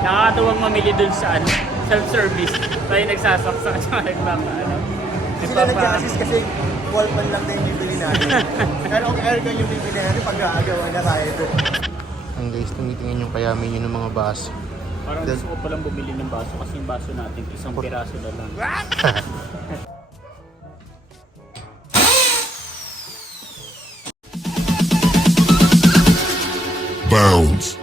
Nakakatuwang mamili dun sa ano, self-service. Tayo nagsasaksak sa nagpapaano. Sila nag-assist kasi wall pan lang na yung bibili natin. Pero kung aircon yung bibili natin, pag-aagawa na tayo doon. Ang guys, tumitingin yung kayamin yun ng mga baso. Parang gusto ko palang bumili ng baso kasi yung baso natin isang piraso na lang. Bounds.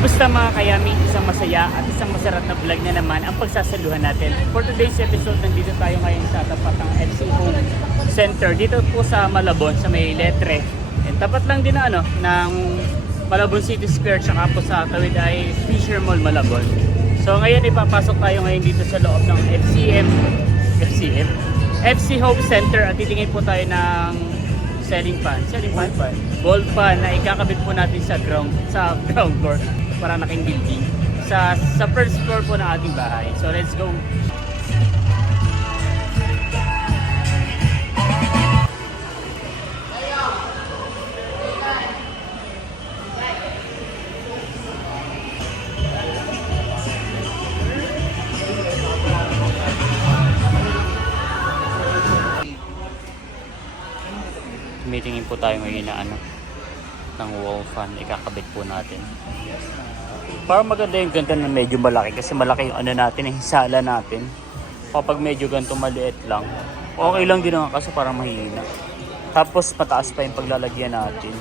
Basta mga kayami, isang masaya at isang masarap na vlog na naman ang pagsasaluhan natin. For today's episode, nandito tayo ngayon sa tapat ng FC Home Center. Dito po sa Malabon, sa may Letre. And tapat lang din na, ng Malabon City Square, tsaka po sa tawid ay Fisher Mall, Malabon. So ngayon ipapasok tayo ngayon dito sa loob ng FC Home Center at titingin po tayo ng ball fan na ikakabit po natin sa ground floor para naking building sa first floor po ng ating bahay. So let's go. Tumitingin po tayo ngayon na ng wall fan, ikakabit po natin. Para maganda yung ganito na medyo malaki kasi malaki yung natin, yung sala natin. Kapag medyo ganito maliit lang, okay lang din naman kasi parang mahina. Tapos mataas pa yung paglalagyan natin.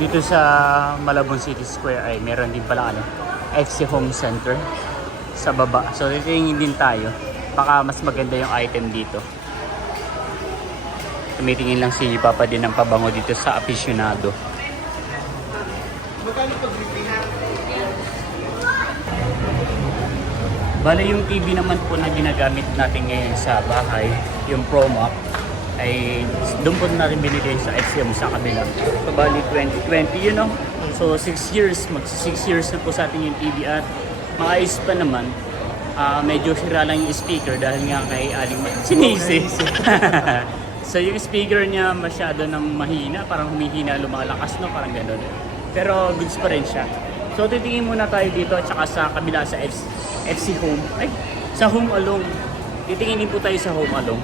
Dito sa Malabon City Square ay meron din pala FC Home Center sa baba. So titingin din tayo. Baka mas maganda yung item dito. Tumitingin lang si Papa din ng pabango dito sa aficionado. Bale yung TV naman po na ginagamit natin ngayon sa bahay, yung ProMac, ay doon po na rin binigay sa XM sa kabila. So bali 2020 yun So 6 years, mag-6 years na po sa atin yung TV at maayos pa naman. Medyo sira lang yung speaker dahil nga kay Aling sinisi. So yung speaker niya masyado nang mahina, parang humihina, lumalakas parang gano'n. Pero goods pa rin siya. So titingin muna tayo dito at saka sa kabila sa FC Home. Sa Home Along. Titingin din po tayo sa Home Along.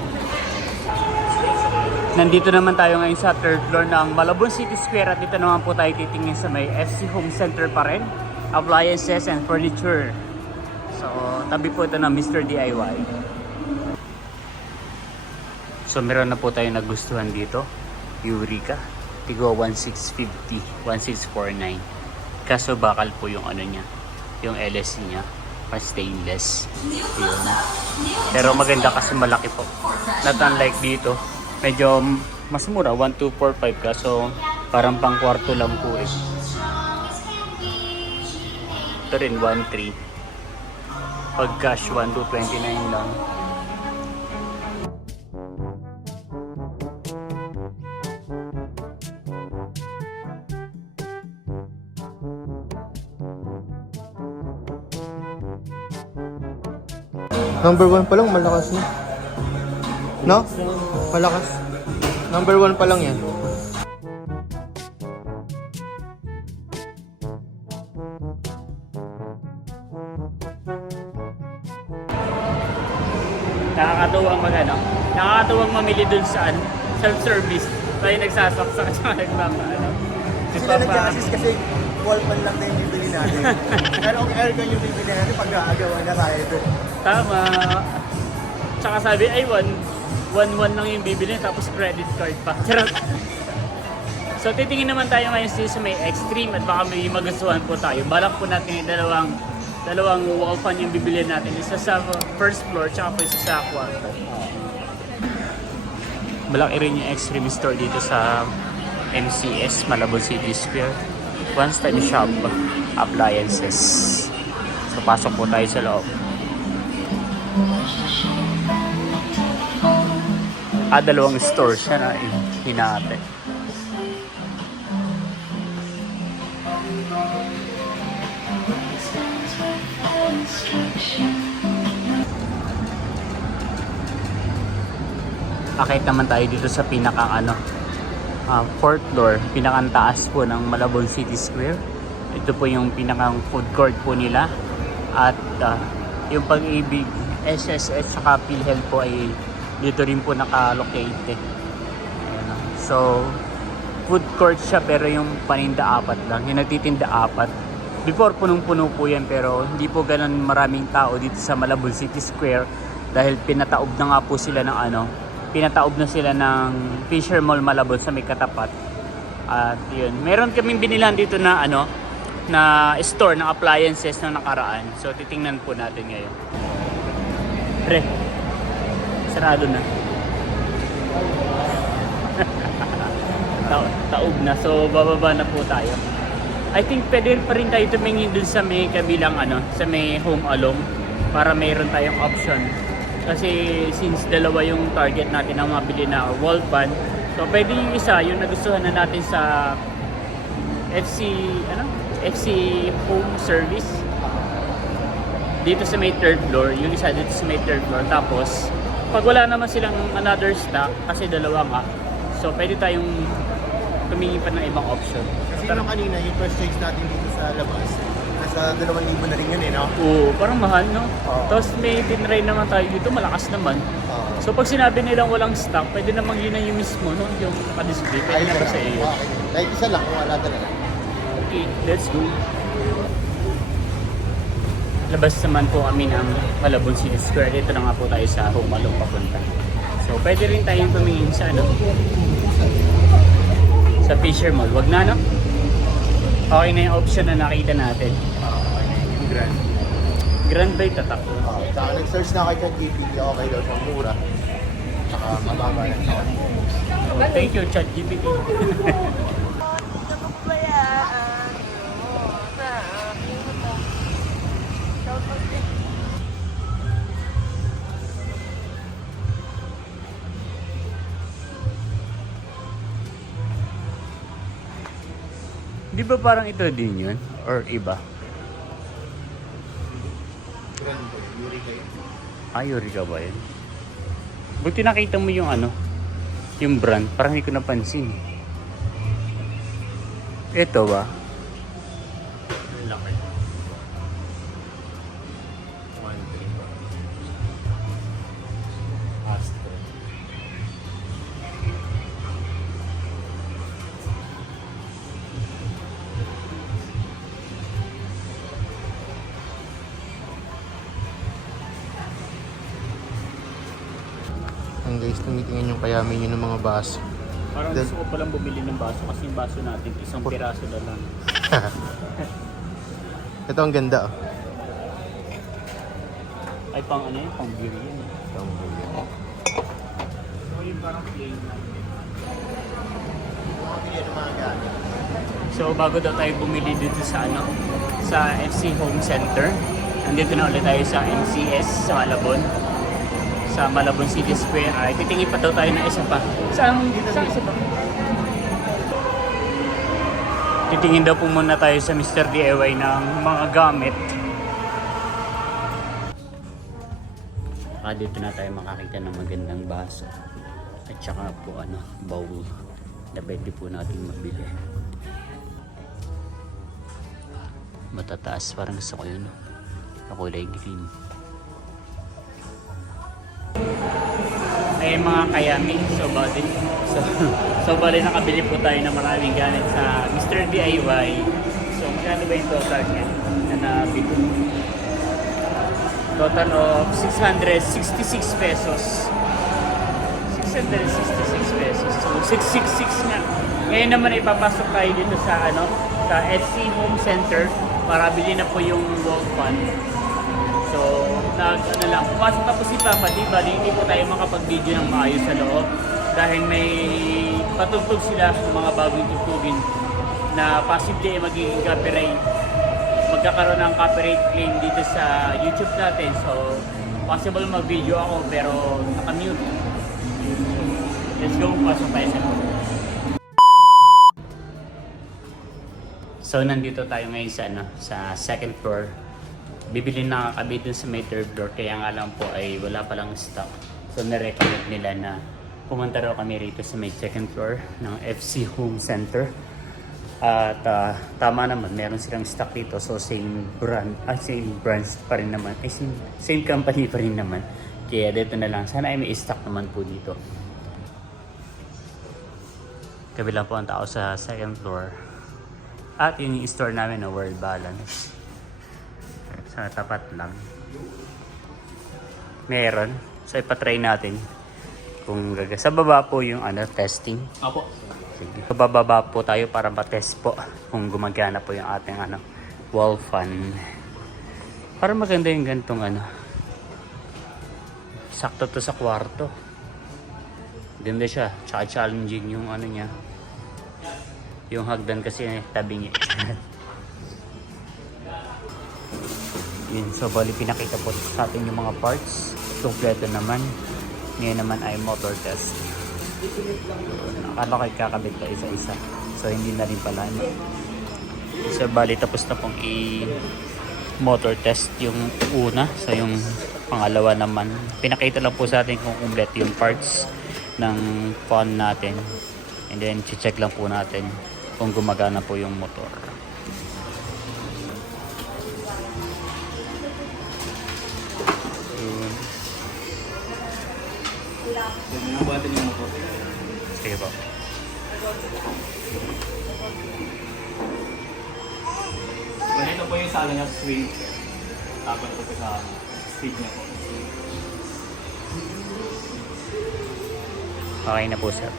Nandito naman tayo ngayon sa third floor ng Malabon City Square at dito naman po tayo titingin sa may FC Home Center pa rin. Appliances and furniture. So, tabi po ito ng Mr. DIY. So, meron na po tayo nagustuhan dito. Eureka. Tigo 1650, 1649. Kaso bakal po yung niya. Yung LSC niya. Pa stainless. Yun. Pero maganda kasi malaki po. Not unlike dito. Medyo mas mura, 1245 kaso parang pang kwarto lang po Ito rin 13. Pag cash 1229 lang. Number 1 pa lang, malakas na. No? Malakas. Number 1 pa lang yan. Nakakatuwang mamili dun sa self-service. Tayo nagsasaksak at nagpapaano. Sila nag-assist kasi wall pan lang na yung bibili natin. Pero kung aircon yung bibili natin, pag-aagawa na tayo doon. Tama. Tsaka sabi ay 1-1 lang yung bibili tapos credit card pa. Charot. So titingin naman tayo ngayon sa may Extreme at baka may magustuhan po tayo. Balak po natin yung dalawang wall fan yung bibili natin. Isa sa first floor tsaka po isa sa kwarto. Malaki rin yung Extreme store dito sa MCS, Malabon City Square. One-stop shop, appliances. So pasok po tayo sa loob. Dalawang store siya na hinate. Akit naman tayo dito sa pinakang fourth floor, pinakang taas po ng Malabon City Square. Ito po yung pinakang food court po nila. At yung Pag-ibig, SSS, saka PhilHealth po ay dito rin po naka-locate. So, food court siya pero yung paninda apat lang. Yung nagtitinda apat. Before punong-puno po yan pero hindi po ganun maraming tao dito sa Malabon City Square dahil pinataob na nga po sila ng pinataob na sila ng Fisher Mall Malabon sa may katapat. At yun, meron kaming binilan dito na na store ng appliances na nakaraan. So titingnan po natin ngayon. Pre, sarado na. Taob na. So bababa na po tayo. I think pwede pa rin tayo tumingin dun sa may kabilang sa may Home Alone para mayroon tayong option. Kasi since dalawa yung target natin na mabili na wall fan, so pwede yung isa, yung nagustuhan na natin sa FC Home Service dito sa may third floor, yung isa dito sa may third floor. Tapos pag wala naman silang another stock kasi dalawa nga, so pwede tayong tumingin pa ng ibang option. Kasi nung kanina, yung first choice natin dito sa labas, nasa 2,000 na rin yun no? Oo, parang mahal no? Oo. Tapos may tinry naman tayo dito, malakas naman. So pag sinabi nilang walang stock, pwede namang yun na yung mismo, no? Yung naka-display, pwede na ba sa iyo? Okay. Kahit isa lang, kung wala talaga. Okay, let's go. Labas naman po kami ng Malabon City Square. Dito na nga po tayo sa Home Alone papunta. So pwede rin tayong tumingin sa sa Fisher Mall. Wag na, no? Okay na yung option na nakita natin. Grand. Grand by tatak. Saka nag-search na kay ChatGPT, okay daw siya, mura. Saka mababa lang siya. Oh, thank you, ChatGPT. Di ba parang ito din yun? Or iba? Grand po, Yuri kayo. Yuri ka ba yun? Buti nakita mo yung yung brand. Parang hindi ko napansin. Ito ba? Laki. 1.3 Astro. Ang guys, tumitingin yung kayamin yun ng mga baso. Parang gusto ko palang bumili ng baso kasi yung baso natin isang piraso na lang. Ito ang ganda, oh. Ay pang yun? Pang beer yan. Ito ang ganda. So yung parang plain lang. Yan ang mga gamit. So bago daw tayo bumili dito sa sa FC Home Center. Nandito na ulit tayo sa MCS sa Malabon. Sa Malabon City Square. Ay titingin pa daw tayo ng isa pa. Saan isa pa? Titingin daw po muna tayo sa Mr. DIY ng mga gamit. Dito na tayo makakita ng magandang baso. At saka po bowl na pwede po natin mabili. Matataas, parang gusto ko yun. Kulay green. Ay mga kayami, so bali nakabili po tayo ng maraming gamit sa Mr. DIY. So magkano ba yung total niya na nabili? Total of 666 pesos. 666 666 pesos. So, 666 nga. Ngayon naman ipapasok tayo dito sa sa FC Home Center para bilhin na po yung wall fan. So, pumasok na po si Papa, diba? Hindi po tayo makapag-video ng maayos sa loob dahil may patugtog sila sa mga bagong tugtugin na posible magiging copyright. Magkakaroon ng copyright claim dito sa YouTube natin. So, possible mag-video ako pero naka-mute. Let's go, pasok tayo sa loob. So, nandito tayo ngayon sa second floor. Bibili na kami dun sa may third floor, kaya nga lang po ay wala palang stock. So, na-recommend nila na pumunta raw kami rito sa may second floor ng FC Home Center. At tama naman, meron silang stock dito. So, same brands pa rin naman. Same company pa rin naman. Kaya dito na lang. Sana ay may stock naman po dito. Kabila po ang tao sa second floor. At yun yung store namin na World Balance. Sa tapat lang. Meron. So ipatry natin. Kung sa baba po yung testing. Apo. Sige. Bababa po tayo para matest po kung gumagana po yung ating wall fan. Para maganda yung gantong sakto to sa kwarto. Ganda siya. Tsaka challenging yung niya. Yung hagdan kasi tabi niya. Yun, so bali pinakita po sa atin yung mga parts. Kompleto naman. Ngayon naman ay motor test. Akala ko kakabit pa isa-isa. So hindi na rin pala. So bali tapos na pong motor test yung una. So yung pangalawa naman. Pinakita lang po sa atin kung kompleto yung parts ng fan natin. And then check lang po natin kung gumagana po yung motor. Nabuhatin yung motor. Sige po. Ganito po yung sa niya swing. Tapos po sa speed niya po. Okay na po sir.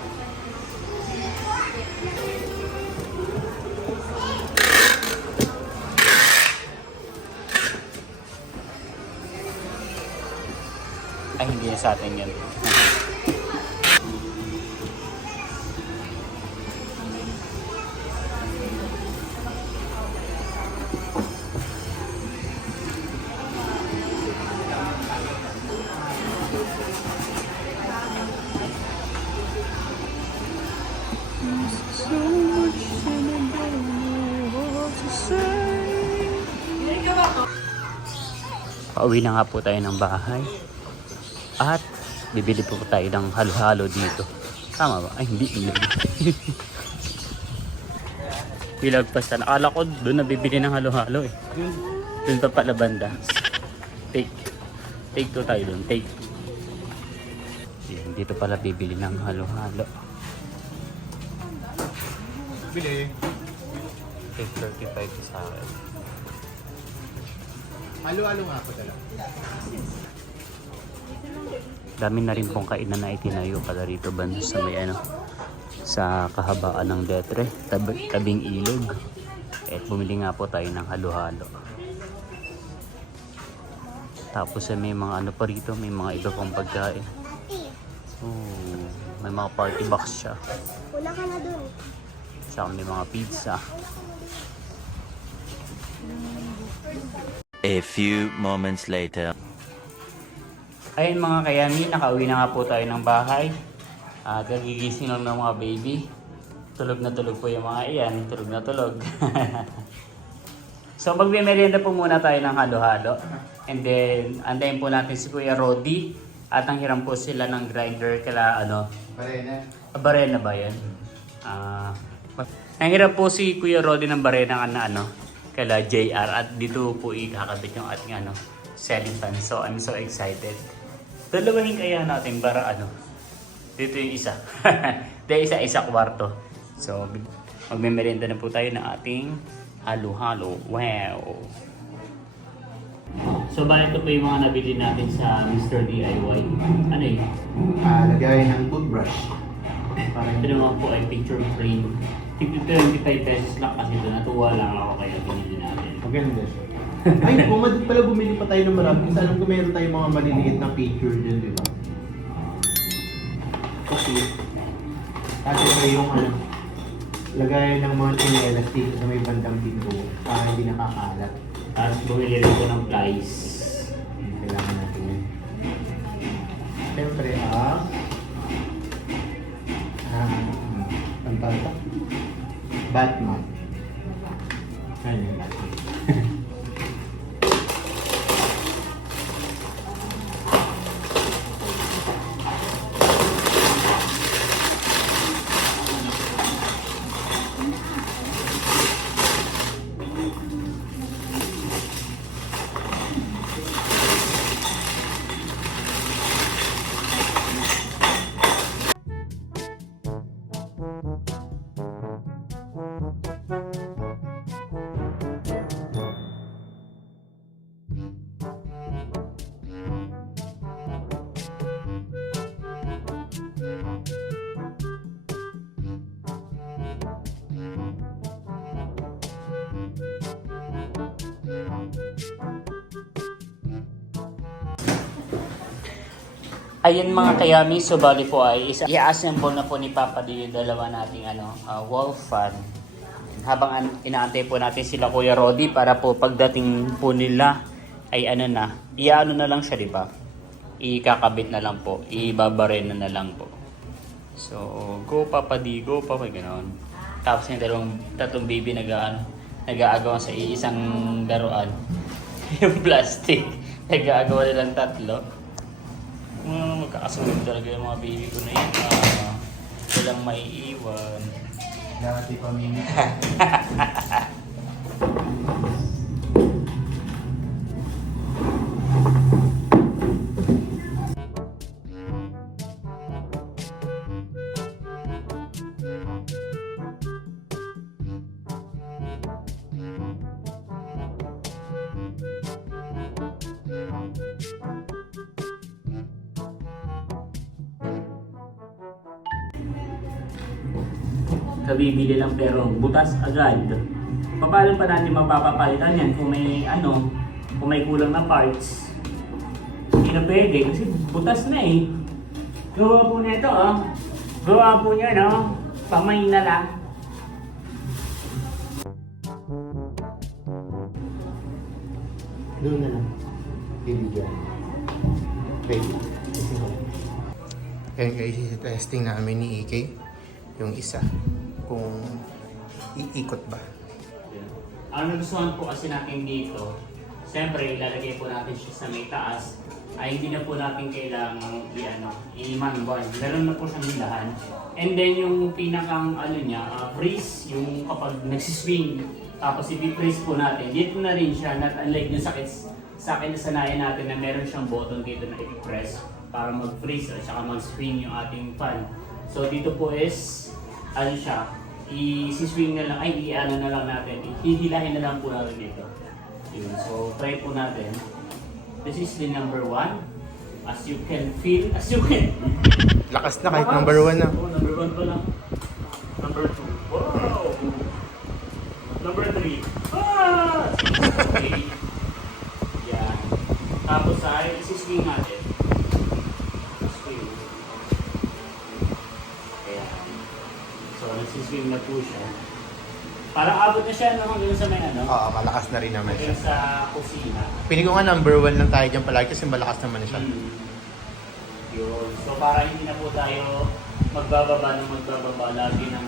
Ay, hindi na sa atin yun. Pauwi na nga po tayo ng bahay. At bibili po tayo ng halo-halo dito. Tama ba? Ay, hindi. Pilagpasan. Akala ko doon nabibili ng halo-halo eh. Doon pa pala banda. Take 2 tayo doon. Take 2. Yan, dito pala bibili ng halo-halo. Bili. Take 35 sa akin. Halo-halo nga po talaga. Dami na rin pong kainan na itinayo pala rito banda sa may sa kahabaan ng Detre, tabing ilog. At bumili nga po tayo ng halo-halo. Tapos may mga pa rito, may mga iba pang pagkain. Oh, may mga party box siya. Wala ka na dun. Saka may mga pizza. A few moments later. Ayun mga kayami, nakauwi na nga po tayo ng bahay. Gagigising lang ng mga baby. Tulog na tulog po yung mga iyan. Tulog na tulog. So magme-merienda po muna tayo ng halo-halo. And then, antayin po natin si Kuya Rodi. At ang hiram po sila ng grinder kala Barena. Barena ba yan? Ang hiram po si Kuya Rodi ng Barena kala JR. At dito po ikakabit yung ating selling fan. So I'm so excited. Dalawahin kaya natin para dito yung isa. Dahil isa kwarto. So magme-merienda na po tayo ng ating halo-halo. Wow! So So bali ito po yung mga nabili natin sa Mr. DIY. Ano yun? Lagay ng toothbrush. Ito naman po ay picture frame. 25 pesos lang kasi ito. Natuwa lang ako kaya binili natin. Maganda siya. Ay, pumadit pala bumili pa tayo ng marami. Kasi alam ko meron tayong mga maliliit na picture dyan, di ba? Kasi, kasi ito yung ano, lagay ng mga chinelas dito sa may bandang pinto para hindi nakakalat. At bumili rin po ng plies. Kailangan natin yan. Siyempre, ang tawag Batman. Ano yung Batman? Ayun mga kayami, so bali po ay i-assemble na po ni Papa D yung dalawa nating wall fan. Habang inaantay po natin sila Kuya Rodi para po pagdating po nila ay i-ano na lang siya, di ba? Ikakabit na lang po, ibabaren na lang po. So, go Papa D, go Papa, ganoon. Tapos yung tatlong baby nag-aagawan sa isang laruan. Yung plastic, nag-aagawan nilang tatlo. Magkakasunod talaga yung mga baby ko na yan. Walang maiiwan. Dati pa mimi. Kabibili lang pero butas agad. Paano pa natin mapapapalitan yan kung may kulang na parts? Hindi na pwede kasi butas na eh. Gawa po nito Gawa po niya pamay na lang. Doon na lang. Bibigyan. Ready. Ayan guys, testing namin ni EK yung isa. Kung iikot ba. Ang nagustuhan po kasi natin dito, siyempre ilalagay po natin siya sa may taas, ay hindi na po natin kailangang i-manual. Meron na po siyang hilahan. And then yung pinakang freeze, yung kapag nagsiswing, tapos i-freeze po natin, dito na rin siya, not unlike yung sa akin nasanayan natin na meron siyang button dito na i-press para mag-freeze at saka mag-swing yung ating fan. So dito po is, i-swing na lang, na lang natin, hihilahin na lang po natin dito. Yun. So try po natin. This is the number 1. As you can feel, Lakas na kahit number 1 na. Oh, number 1 pa lang. Number 2. Wow! Number 3. Ah! Okay. Yan. Tapos ay isi-swing natin. Swing. Ayan. So nagsiswing na po siya. Parang abot na siya hanggang sa may Oo, malakas na rin naman siya. hanggang sa kusina. Pili ko nga number 1 lang tayo dyan palagi kasi malakas naman siya. Yun. So para hindi na po tayo magbababa lagi ng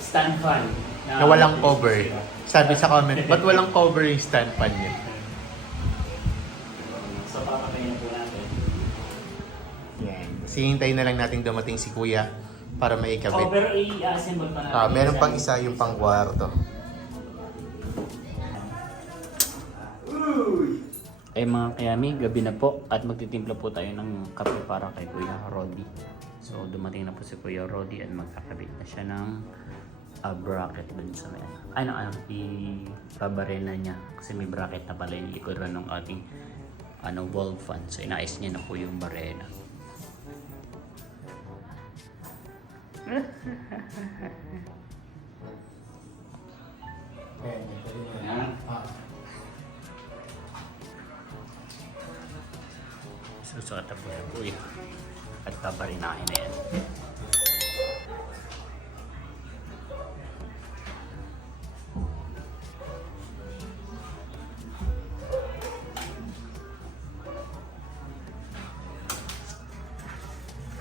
stand fan. Na walang cover. Sabi sa comment, ba't walang cover yung stand fan niya? So papatayin na po natin. Yan. Kasi hintayin na lang natin dumating si Kuya para Oh, maikabit. pero i-assemble pa natin. Meron pang isa yung pang kwarto. Ay mga kayami, gabi na po at magtitimpla po tayo ng kape para kay Kuya Rodi. So dumating na po si Kuya Rodi at magkakabit na siya ng bracket dun sa may i-babarena niya kasi may bracket na pala yung likuran ng ating valve fan. So inaayos niya na po yung barena. Susuot po yan po yun. At babarinahin na yan.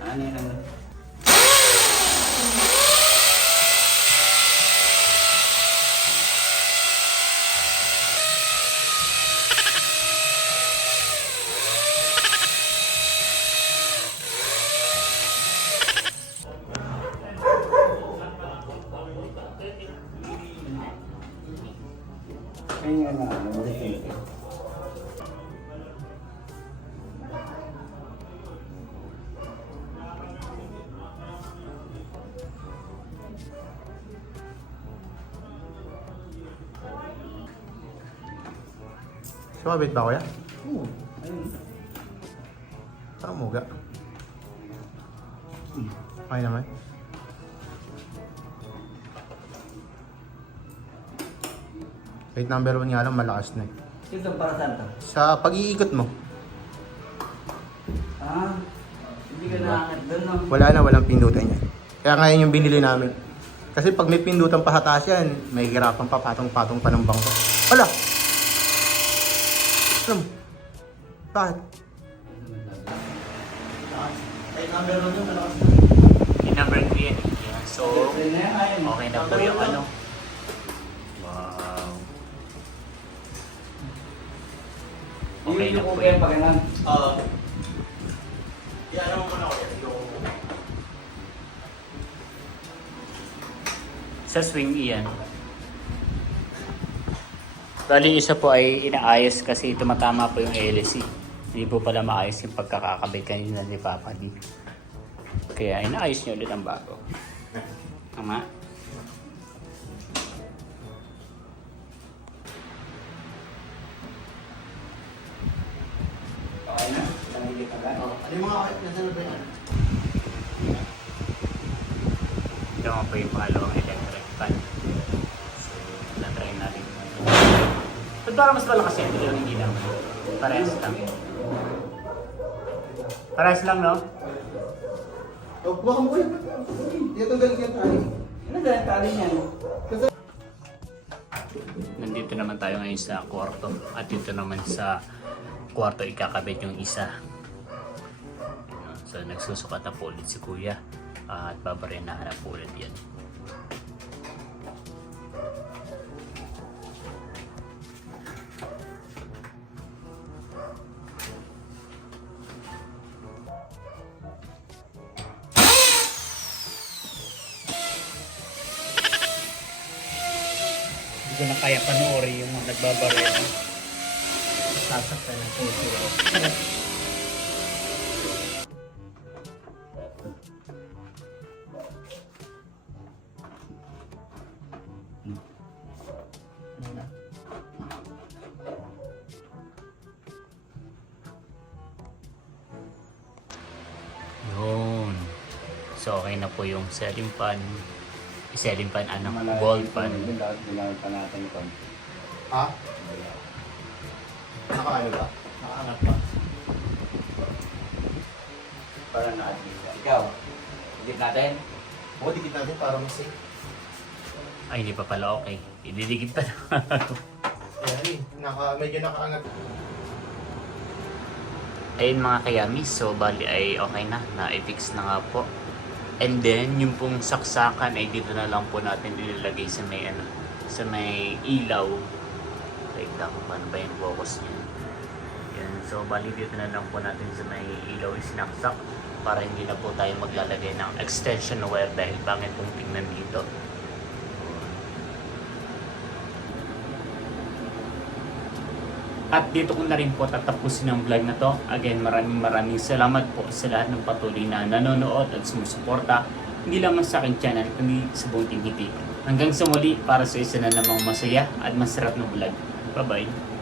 Ano yun? Sumabit ba kuya? Oo. Saan muga? Okay naman. Plate number 1 nga lang, malakas na. Ito para saan to? Sa pag-iikot mo, Hindi ka nakakit doon, no? walang pindutan yan. Kaya ngayon yung binili namin. Kasi pag may pindutan pa sa taas yan, may hirapan pa, patong-patong pa ng bangko. Hala! Alam mo? Bakit? Plate number 1 yung malakas na. Yung number 3 yan. Yeah. So, okay na po yung ano. Wow. Okay na po yan. Iyan mo muna ko yan. Sa swing iyan. Bali isa po ay inaayos kasi tumatama po yung LC. Hindi po pala maayos yung pagkakakabit kanina ni Papa D. Kaya inaayos niyo ulit ang bago. Tama? Okay na? Nangili ka ba? Ano yung mga nasa loob yan? Ito nga po yung pangalawang electric fan. So, na-try natin. Ba't parang mas malakas yan? Ito yung hindi naman. Parehas lang. Parehas lang, no? Oh, buka mo kuya. Dito galing yung tali. Ano ba yung tali niyan? Nandito naman tayo ngayon sa kwarto. At dito naman sa kwarto ikakabit yung isa. So nagsusukat na po ulit si Kuya. At babarenahan na po ulit yan. Hindi ko na kaya panoorin yung mga nagbabarena. Sasaktan ng puso ko. Yun. So okay na po yung ceiling fan. Ceiling fan, wall fan. Bilangan pa natin ito. Ha? Nakaano ba? Nakaangat pa. Para na-admit. Ikaw, dikit natin. Oo, dikit natin para mas safe. Ay, hindi pa pala okay. Ididikit pa na. Ayan eh, medyo nakaangat. Ayun mga kayamis, so bali ay okay na. Na-fix na nga po. And then, yung pong saksakan ay dito na lang po natin ilalagay sa may sa may ilaw. Wait lang, paano ba yung focus niya? Yan, so bali dito na lang po natin sa may ilaw isinaksak para hindi na po tayo maglalagay ng extension wire dahil pangit pong tingnan dito. At dito ko na rin po tatapusin ang vlog na to. Again, maraming salamat po sa lahat ng patuloy na nanonood at sumusuporta. Hindi lamang sa aking channel, kundi sa buong Team Hitik. Hanggang sa muli para sa isa na namang masaya at masarap na vlog. Bye-bye!